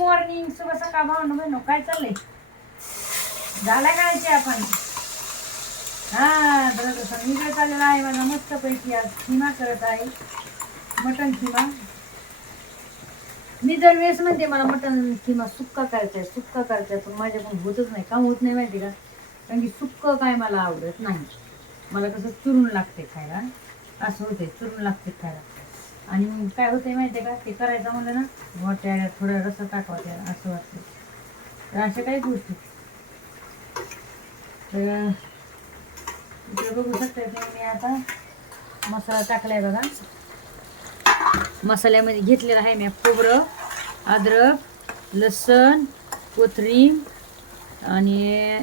Morning शुभ सकाळ भावनं बहिण काय चाललंय? झाला करायचे आपण हा बरोबर मी इकडे चाललेला आहे माझा मस्त पैकी आज खिमा करत आहे. मटन खिमा. मी दर वेळेस म्हणते मला मटन खिमा सुक्का करायचा आहे सुक्का करायचा आहे पण माझ्याकडून होतच नाही. का होत नाही माहिती का? कारण की सुक्कं काय मला आवडत नाही. मला कसं चुरून लागते खायला. असं होते चुरून लागते खायला. आणि मग काय होतंय माहिती आहे का? ते करायचं म्हणलं ना मोठ्या थोडा रस्सा टाकावा त्याला असं वाटतं तर अशा काही गोष्टी. तर इकडे बघू शकता तुम्ही मी आता मसाला टाकलाय बघा. मसाल्यामध्ये घेतलेला आहे मी खोबरं अद्रक लसण कोथरीम आणि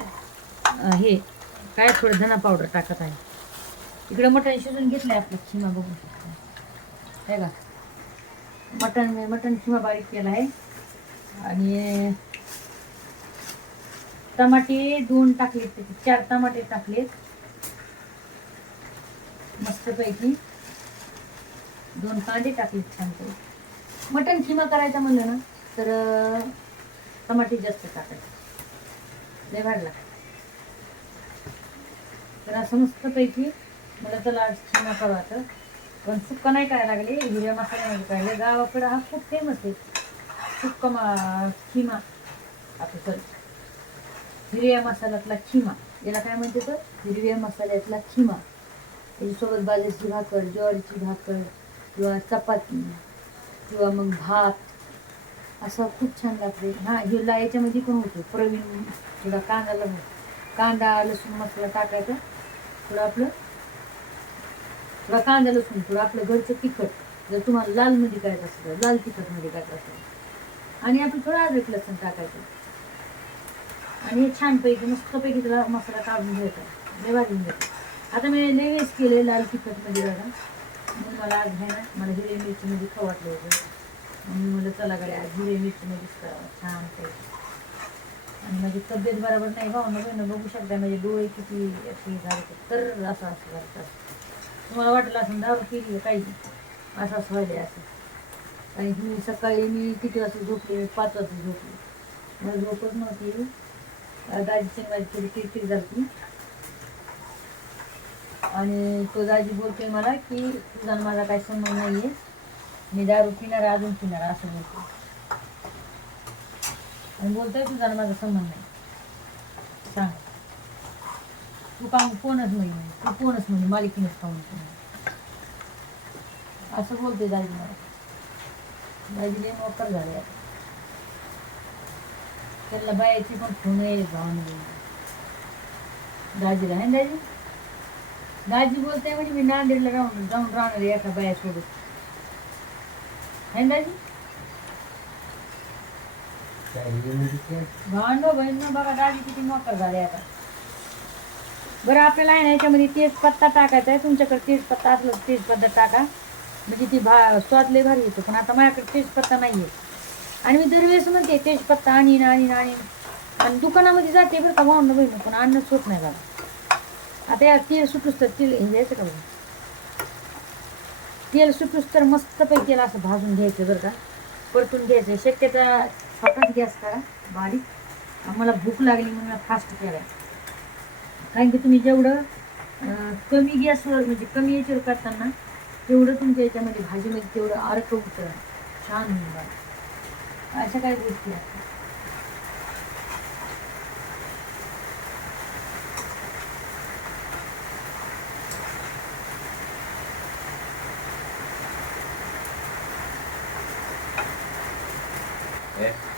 हे काय थोडं धना पावडर टाकत आहे. इकडं मटण शिजून घेतलं आहे आपलं खिमा बघू शकता हे का मटण मटण किंवा बारीक केला आहे. आणि टमाटे दोन टाकलेत त्याचे. चार टमाटे टाकलेत मस्तपैकी. दोन कांदे टाकलेत छान मटण खिमा करायचा म्हणलं ना तर टमाटे जास्त टाकायचे. लय वाढला लागतं तर असं मस्तपैकी मला चला खिमा करायचं पण सुक्का नाही करायला लागले. हिरव्या मसाल्यामध्ये करायला गावाकडं हा खूप फेमस आहे. सुक्का मा खिमा. आता सॉरी हिरव्या मसाल्यातला खिमा. याला काय म्हणते तर? हिरव्या मसाल्यातला खिमा. त्याच्यासोबत बाजरीची भाकर ज्वारीची भाकर किंवा चपाती किंवा मग भात. असं खूप छान लागते. हां हिला याच्यामध्ये पण होतो. प्रवीण थोडा कांदा लसूण कांदा लसूण मसाला टाकायचा. थोडं आपलं थोडा कांदा लसूण थोडं आपलं घरचं तिखट जर तुम्हाला लालमध्ये करायचं असेल असलं लाल तिखटमध्ये काय असेल आणि आपण थोडं अद्रक लसूण टाकायचं. आणि हे छानपैकी मस्तपैकी त्याला मसाला काढून घ्यायचा. लय भाजून घ्यायचा आता मी लेवेस केले लाल तिखटमध्ये बघा. म्हणून मला आज आहे ना मला हिरे मिरचीमध्ये खाऊ होतं. म्हणून मला चला गाडी आज हिरवी मिरचीमध्येच करावं छानपैकी आणि माझी तब्येत बरोबर नाही भावना ना बघू शकता माझे डोळे किती असे झाले तर असं असं करतात तुम्हाला वाटलं असं दारू केली काही असं असं व्हायला असं. आणि मी सकाळी मी किती वाजता झोपले? पाच वाजता झोपले. मला झोपच नव्हती. दाजीची माझी थोडी किरकिर झाली आणि तो दाजी बोलतोय मला की तुझा माझा काही संबंध नाही आहे मी दारू पिणार अजून पिणार असं बोलतो आणि बोलतोय तुझा माझा संबंध नाही. सांग. तू काम कोणच म्हणे तू कोणच म्हणे मालिकीनच खाऊन असं बोलतोय दाजी मला. दाजी लय मोकर झाले. त्याला बायाची पण फोन येईल भावने दाजीला आहे दाजी? दाजी बोलते म्हणजे मी नांदेडला राहून जाऊन राहणार आहे एका बायासोबत. आहे दाजी? भांडो बहीण बघा दाजी किती मोकर झाले आता. बरं आपल्याला आहे ना याच्यामध्ये तेजपत्ता टाकायचा आहे. तुमच्याकडे तेजपत्ता असलं तर तेजपत्ता टाका. म्हणजे ती भा स्वाद लय भारी येतो. पण आता माझ्याकडे तेजपत्ता नाही आहे आणि मी दरवेळेस म्हणते तेजपत्ता आणीन आणीन आणीन आणि दुकानामध्ये जाते बरं का भावनं बहीण. पण आणणं होत नाही बाबा. आता या तेल सुटूस तर तेल हे घ्यायचं का बघा तेल सुटूस तर मस्तपैकी त्याला असं भाजून घ्यायचं बरं का. परतून घ्यायचं. शक्यता छोटाच गॅस करा. बारीक. मला भूक लागली म्हणून फास्ट केला कारण की तुम्ही जेवढं कमी गॅसवर म्हणजे कमी याच्यावर करताना तेवढं तुमच्या याच्यामध्ये भाजीमध्ये तेवढं अर्क उतर. छान होऊन जातं अशा काही गोष्टी आहेत. Yeah.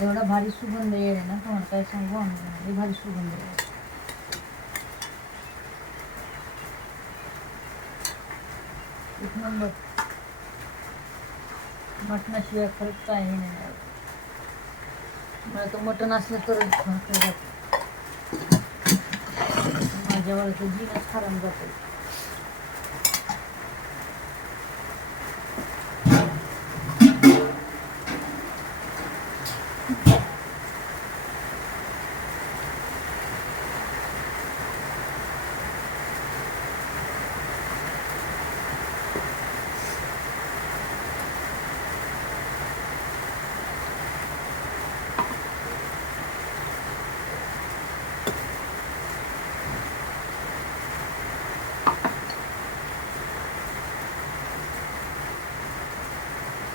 एवढा भारी सुगंध येईल ना कोणाला काय सांगू आम्ही भारी सुगंध येईल एक नंबर मटणाशिवाय खरंच काही नाही मला तर मटण असलं तरच भाकर जात माझ्यावर तर जीनच खराब जातो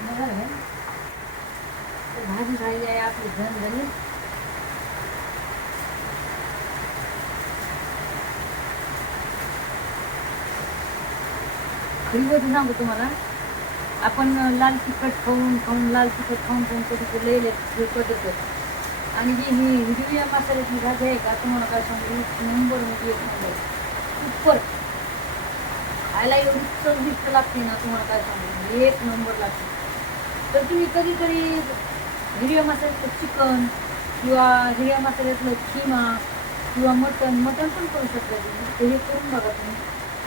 बघा हे. तर भाजी राहिली आहे आपली झणझणीत खरी सांगू तुम्हाला आपण लाल तिखट खाऊन खाऊन लाल तिखट खाऊन खाऊन कधी ते लई पद्धत आणि जे हे हिरव्या मसाल्याची भाजी आहे का तुम्हाला काय सांगू? एक नंबर म्हणजे एक नंबर. सुपर. खायला एवढी चविष्ट लागते ना तुम्हाला काय सांगू? एक नंबर लागते. तर तुम्ही कधीतरी हिरव्या मसाल्याचं चिकन किंवा हिरव्या मसाल्यातलं खिमा किंवा मटण मटण पण करू शकता तुम्ही. ते हे करून बघा तुम्ही.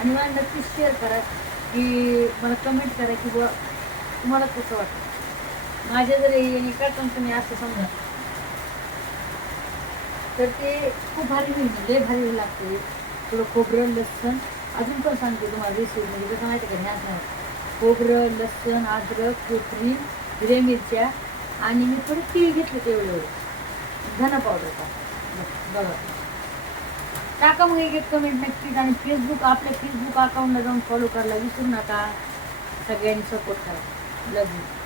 आणि मला नक्कीच शेअर करा की मला कमेंट करा की बुवा तुम्हाला कसं वाटतं. माझ्या जर एका करताना तुम्ही असं समजा तर ते खूप भारी होईल लय भारी लागते. थोडं खोबरं लसण अजून पण सांगते तुम्हाला रेसिपी म्हणजे कसं माहिती का ज्ञान नाही खोबरं लसण अद्रक कोथरी हिरव्या मिरच्या आणि मी थोडं तीळ घेतलं तेवढे एवढे. धना पावडर टाका. बघा. टाका मग एक एक कमेंट नक्कीच. आणि फेसबुक आपल्या फेसबुक अकाउंटला जाऊन फॉलो करायला विसरू नका. सगळ्यांनी सपोर्ट करा. लव यू